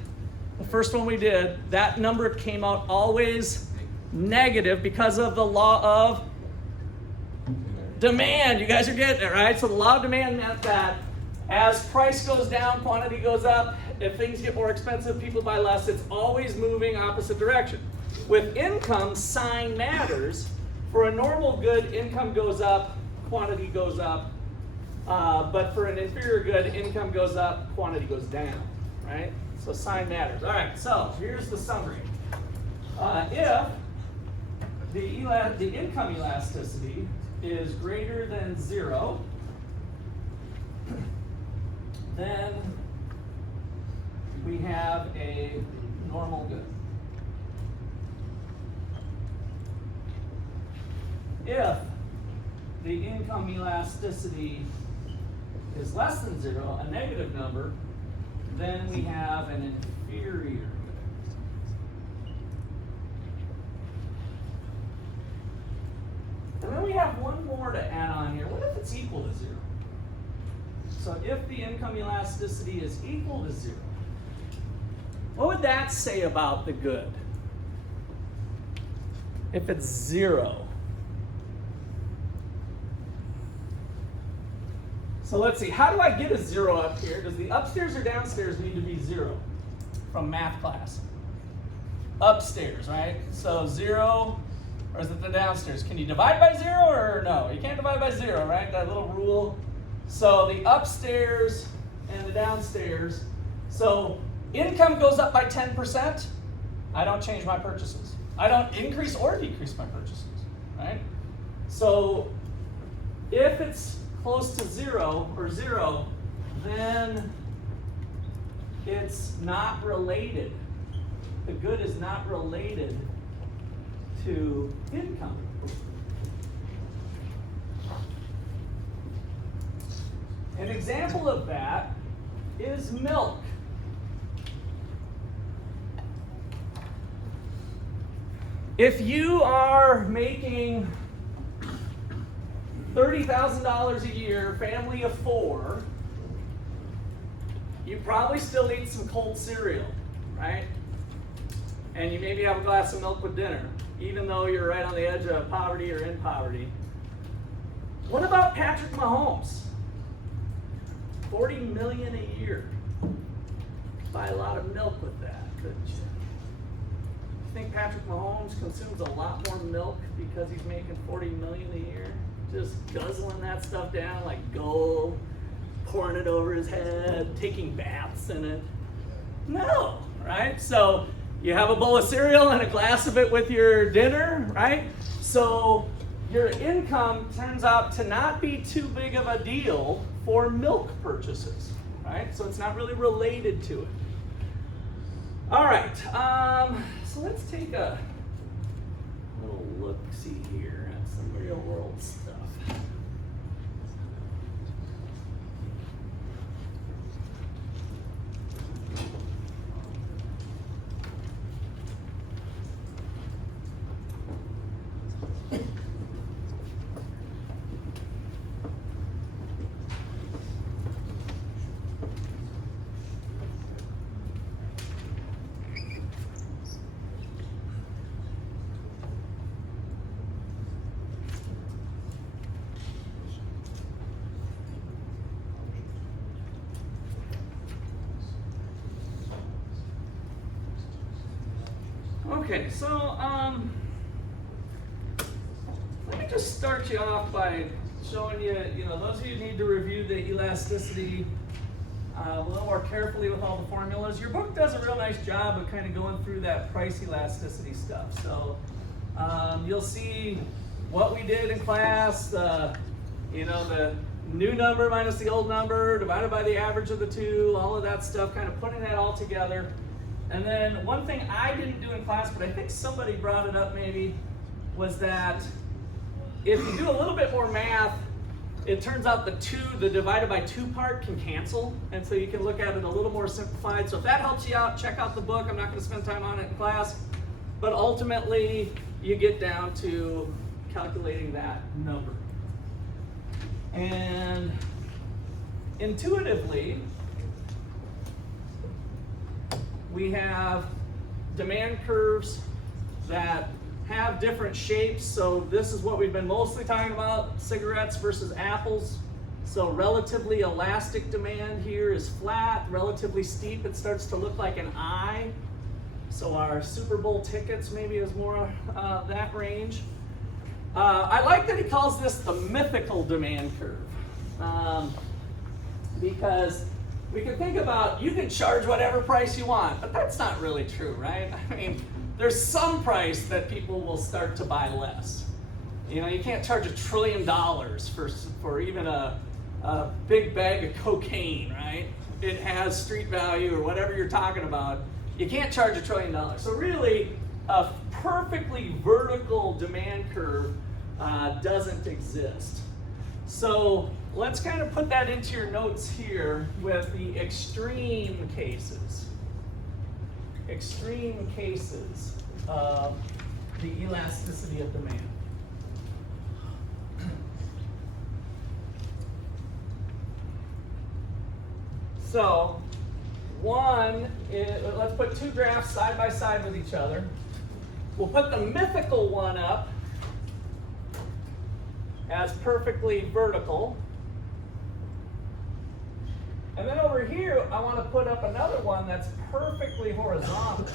The first one we did, that number came out always negative because of the law of demand. You guys are getting it, right? So the law of demand meant that as price goes down, quantity goes up. If things get more expensive, people buy less. It's always moving opposite direction. With income, sign matters. For a normal good, income goes up, quantity goes up. But for an inferior good, income goes up, quantity goes down, right? So sign matters. All right, so here's the summary. If the income elasticity is greater than 0, then we have a normal good. If the income elasticity is less than 0, a negative number, then we have an inferior good. And then we have one more to add on here. What if it's equal to 0? So if the income elasticity is equal to 0, what would that say about the good? if it's 0? So let's see, how do I get a 0 up here? Does the upstairs or downstairs need to be 0 from math class? Upstairs, right? So 0, or is it the downstairs? Can you divide by 0 or no? You can't divide by 0, right? That little rule. So the upstairs and the downstairs. So income goes up by 10%. I don't change my purchases. I don't increase or decrease my purchases, right? So if it's close to 0 or 0, then it's not related. The good is not related to income. An example of that is milk. If you are making $30,000 a year, family of 4, you probably still eat some cold cereal, right? And you maybe have a glass of milk with dinner, even though you're right on the edge of poverty or in poverty. What about Patrick Mahomes? $40 million a year. Buy a lot of milk with that, couldn't you? You think Patrick Mahomes consumes a lot more milk because he's making $40 million a year? Just guzzling that stuff down like gold, pouring it over his head, taking baths in it? No, right? So you have a bowl of cereal and a glass of it with your dinner, right? So your income turns out to not be too big of a deal for milk purchases, right? So it's not really related to it. All right, so let's take a little look-see here at some real world stuff. Okay, so let me just start you off by showing you, those of you who need to review the elasticity a little more carefully with all the formulas. Your book does a real nice job of kind of going through that price elasticity stuff. So you'll see what we did in class, the new number minus the old number divided by the average of the two, all of that stuff, kind of putting that all together. And then one thing I didn't do in class, but I think somebody brought it up maybe, was that if you do a little bit more math, it turns out the divided by 2 part can cancel, and so you can look at it a little more simplified. So if that helps you out, check out the book. I'm not going to spend time on it in class, but ultimately you get down to calculating that number. And intuitively, we have demand curves that have different shapes. So this is what we've been mostly talking about, cigarettes versus apples. So relatively elastic demand here is flat, relatively steep, it starts to look like an I. So our Super Bowl tickets maybe is more that range. I like that he calls this the mythical demand curve, because we can think about, you can charge whatever price you want, but that's not really true, right? I mean, there's some price that people will start to buy less. You can't charge $1 trillion for even a big bag of cocaine, right? It has street value or whatever you're talking about. You can't charge $1 trillion. So really, a perfectly vertical demand curve doesn't exist. So let's kind of put that into your notes here with the extreme cases. Extreme cases of the elasticity of demand. So one is, let's put 2 graphs side by side with each other. We'll put the mythical one up as perfectly vertical. And then over here, I want to put up another one that's perfectly horizontal.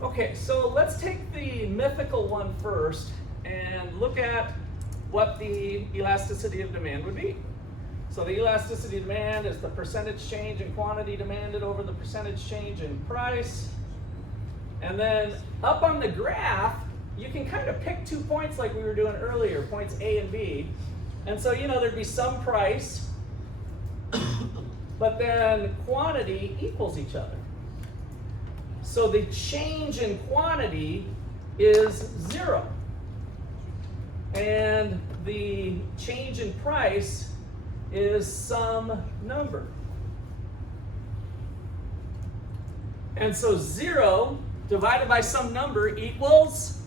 Okay, so let's take the mythical one first and look at what the elasticity of demand would be. So the elasticity of demand is the percentage change in quantity demanded over the percentage change in price. And then up on the graph, you can kind of pick 2 points like we were doing earlier, points A and B. And so, there'd be some price, but then quantity equals each other. So the change in quantity is 0. And the change in price is some number. And so 0 divided by some number equals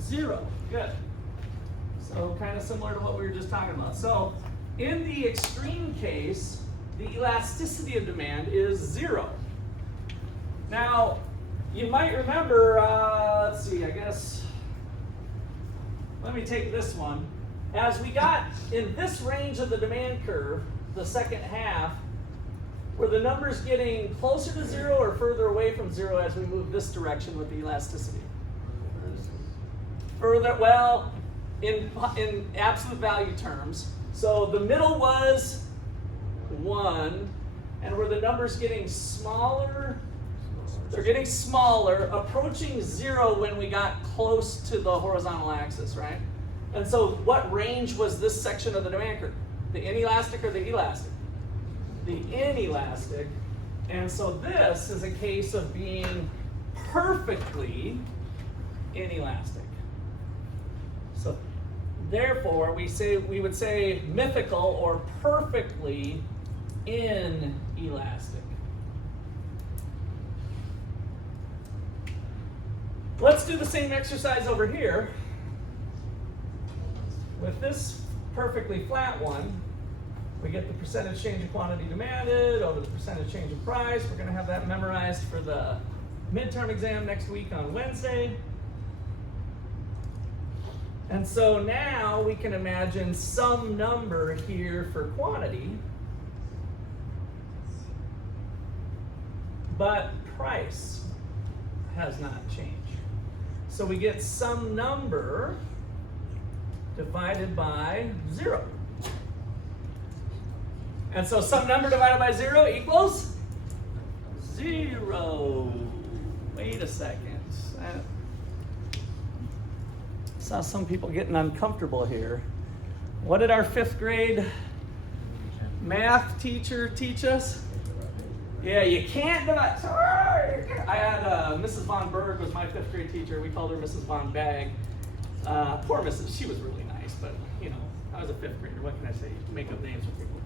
0. Good. So kind of similar to what we were just talking about. So in the extreme case, the elasticity of demand is 0. Now, you might remember, let's see, I guess, let me take this one. As we got in this range of the demand curve, the second half, were the numbers getting closer to 0 or further away from 0 as we move this direction with the elasticity? Further, well, in absolute value terms. So the middle was 1, and were the numbers getting smaller? They're getting smaller, approaching 0 when we got close to the horizontal axis, right? And so what range was this section of the demand curve? The inelastic or the elastic? The inelastic. And so this is a case of being perfectly inelastic. So therefore, we would say mythical or perfectly inelastic. Let's do the same exercise over here. With this perfectly flat one, we get the percentage change in quantity demanded over the percentage change in price. We're going to have that memorized for the midterm exam next week on Wednesday. And so now we can imagine some number here for quantity, but price has not changed. So we get some number divided by 0. And so some number divided by 0 equals 0. Wait a second. I saw some people getting uncomfortable here. What did our 5th grade math teacher teach us? Yeah, you can't divide. I had Mrs. Von Berg was my 5th grade teacher. We called her Mrs. Von Bag. Poor Mrs. She was really nice, but I was a 5th grader. What can I say? Make up names for people.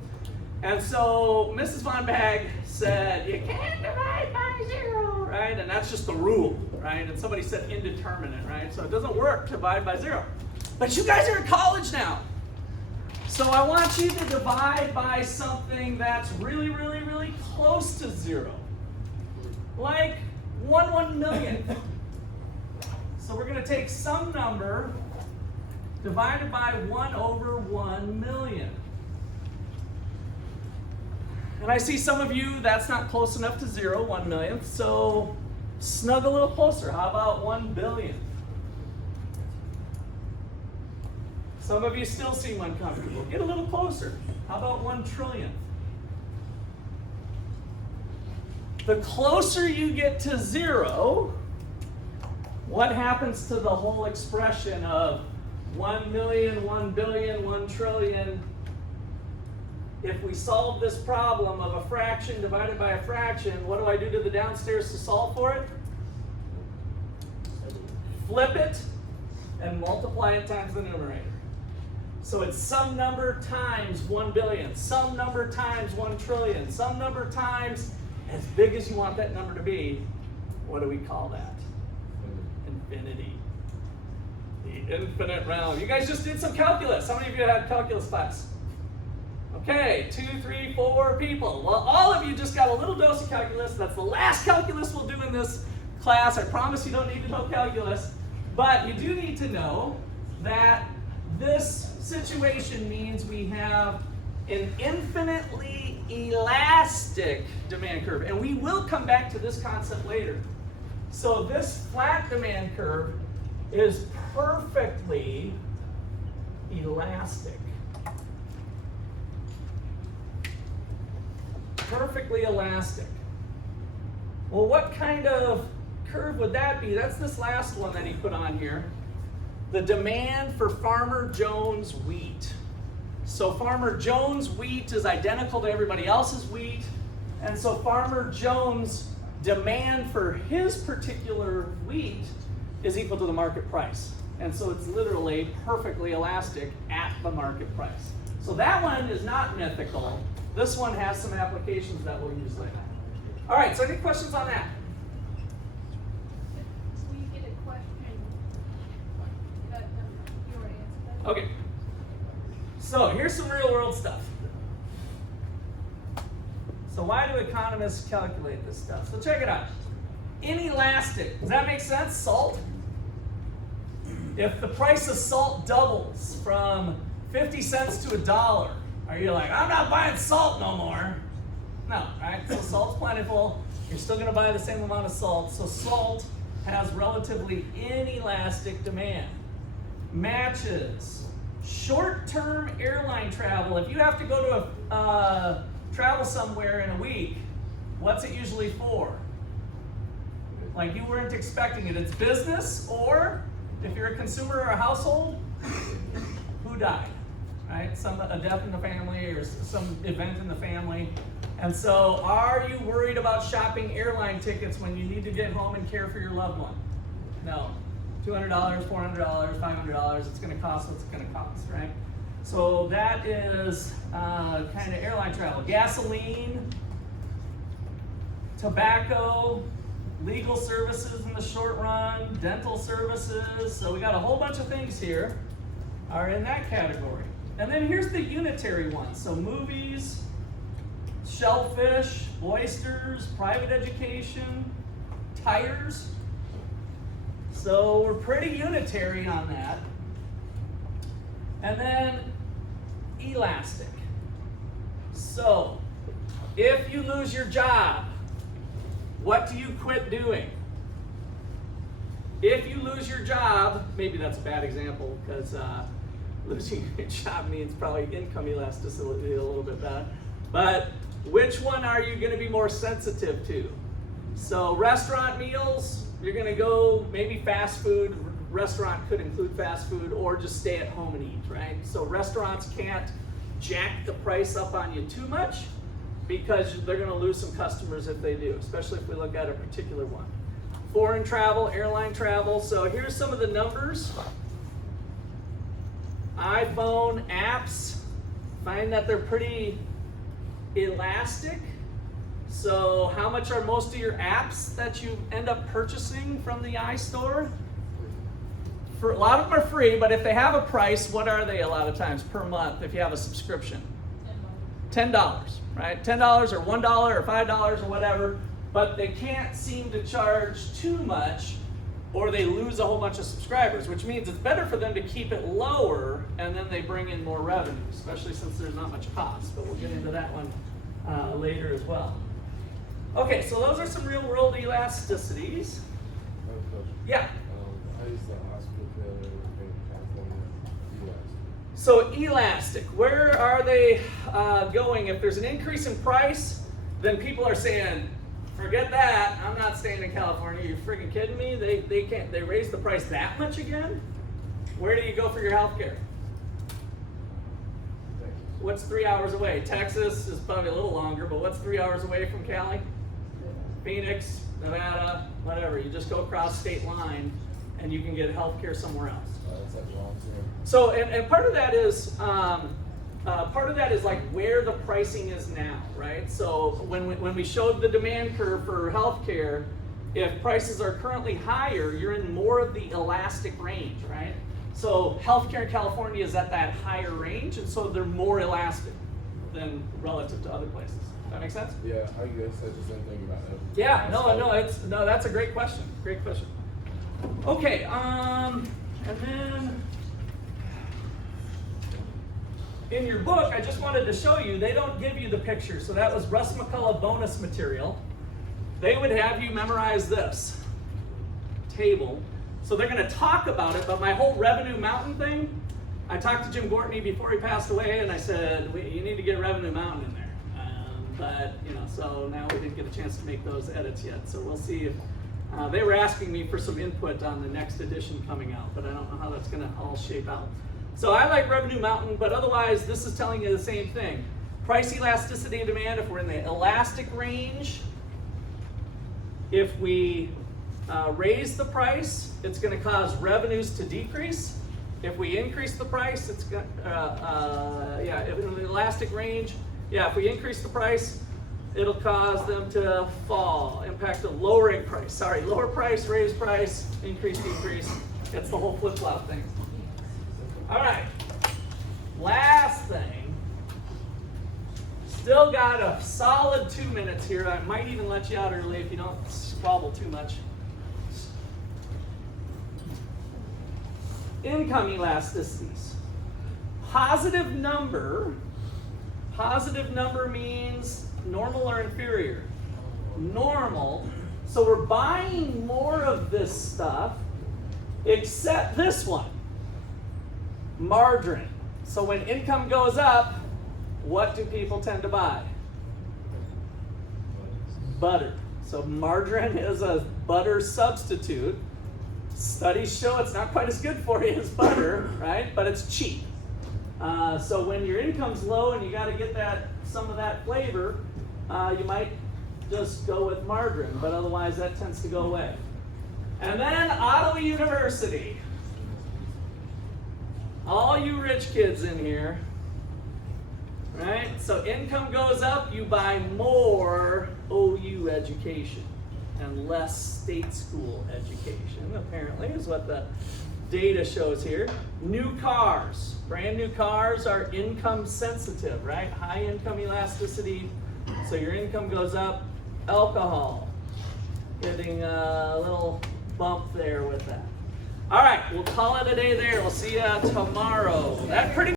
And so Mrs. Von Bag said, you can't divide by 0, right? And that's just the rule, right? And somebody said indeterminate, right? So it doesn't work to divide by 0. But you guys are in college now. So I want you to divide by something that's really, really, really close to 0. Like 1/1,000,000. So we're going to take some number divided by 1/1,000,000. And I see some of you, that's not close enough to 0, 1/1,000,000. So snug a little closer. How about 1,000,000,000? Some of you still seem uncomfortable. Get a little closer. How about 1,000,000,000,000? The closer you get to 0, what happens to the whole expression of 1,000,000, 1,000,000,000, 1,000,000,000,000? If we solve this problem of a fraction divided by a fraction, what do I do to the downstairs to solve for it? Flip it and multiply it times the numerator. So it's some number times 1,000,000,000, some number times 1,000,000,000,000, some number times as big as you want that number to be. What do we call that? Infinity. The infinite realm. You guys just did some calculus. How many of you had calculus class? Okay, 2, 3, 4 people. Well, all of you just got a little dose of calculus. That's the last calculus we'll do in this class. I promise you don't need to know calculus. But you do need to know that this situation means we have an infinitely elastic demand curve. And we will come back to this concept later. So this flat demand curve is perfectly elastic. Perfectly elastic. Well, what kind of curve would that be? That's this last one that he put on here. The demand for Farmer Jones wheat. So Farmer Jones wheat is identical to everybody else's wheat. And so Farmer Jones' demand for his particular wheat is equal to the market price. And so it's literally perfectly elastic at the market price. So that one is not mythical. This one has some applications that we'll use later. All right, so any questions on that? We get a question. That, you already answered that. Okay. So here's some real world stuff. So why do economists calculate this stuff? So check it out. Inelastic, does that make sense? Salt? If the price of salt doubles from 50 cents to $1, are you like, I'm not buying salt no more? No, right? So salt's plentiful. You're still gonna buy the same amount of salt. So salt has relatively inelastic demand. Matches. Short-term airline travel. If you have to go to travel somewhere in a week, what's it usually for? Like you weren't expecting it. It's business, or if you're a consumer or a household, who died, right? A death in the family or some event in the family. And so are you worried about shopping airline tickets when you need to get home and care for your loved one? No. $200, $400, $500, it's gonna cost what it's gonna cost, right? So that is kind of airline travel. Gasoline, tobacco, legal services in the short run, dental services. So we got a whole bunch of things here are in that category. And then here's the unitary ones. So movies, shellfish, oysters, private education, tires. So we're pretty unitary on that. And then elastic. So if you lose your job, what do you quit doing? If you lose your job, maybe that's a bad example because losing your job means probably income elasticity a little bit bad. But which one are you going to be more sensitive to? So restaurant meals, you're going to go maybe fast food. Restaurant could include fast food, or just stay at home and eat, right? So restaurants can't jack the price up on you too much because they're going to lose some customers if they do, especially if we look at a particular one. Foreign travel, airline travel. So here's some of the numbers. iPhone apps, find that they're pretty elastic. So how much are most of your apps that you end up purchasing from the iStore? For a lot of them are free, but if they have a price, what are they a lot of times per month if you have a subscription? $10, right? $10 or $1 or $5 or whatever, but they can't seem to charge too much or they lose a whole bunch of subscribers, which means it's better for them to keep it lower and then they bring in more revenue, especially since there's not much cost, but we'll get into that one later as well. Okay, so those are some real world elasticities. I have a question. Yeah. How is the hospital in California elastic? So elastic, where are they going? If there's an increase in price, then people are saying, forget that, I'm not staying in California. You're freaking kidding me? They raised the price that much again? Where do you go for your health care? What's 3 hours away? Texas is probably a little longer, but what's 3 hours away from Cali? Phoenix, Nevada, whatever. You just go across state line and you can get health care somewhere else. It's like long term. So, and part of that is like where the pricing is now, right? So when we showed the demand curve for healthcare, if prices are currently higher, you're in more of the elastic range, right? So healthcare in California is at that higher range, and so they're more elastic. than relative to other places. That make sense? Yeah, I guess I just didn't think about it. Yeah, no, that's a great question. Great question. Okay, and then in your book, I just wanted to show you, they don't give you the picture, so that was Russ McCullough bonus material. They would have you memorize this table. So they're going to talk about it, but my whole revenue mountain thing, I talked to Jim Gortney before he passed away, and I said, you need to get revenue mountain in there. But, so now we didn't get a chance to make those edits yet. So we'll see if, they were asking me for some input on the next edition coming out, but I don't know how that's going to all shape out. So I like revenue mountain, but otherwise this is telling you the same thing. Price elasticity of demand, if we're in the elastic range, if we raise the price, it's going to cause revenues to decrease. If we increase the price, it's going if in the elastic range, if we increase the price, it'll cause them to fall. Impact of lowering price. Sorry, lower price, raise price, increase, decrease. It's the whole flip-flop thing. All right, last thing. Still got a solid 2 minutes here. I might even let you out early if you don't squabble too much. Income elasticities. Positive number means normal or inferior. Normal, so we're buying more of this stuff, except this one, margarine. So when income goes up, what do people tend to buy? Butter. So margarine is a butter substitute. Studies show it's not quite as good for you as butter, right? But it's cheap. So when your income's low and you got to get some of that flavor, you might just go with margarine, but otherwise that tends to go away. And then Ottawa University. All you rich kids in here, right? So income goes up, you buy more OU education and less state school education, apparently, is what the data shows here. New cars. Brand new cars are income sensitive, right? High income elasticity. So your income goes up. Alcohol. Getting a little bump there with that. All right, we'll call it a day there. We'll see you tomorrow. That pretty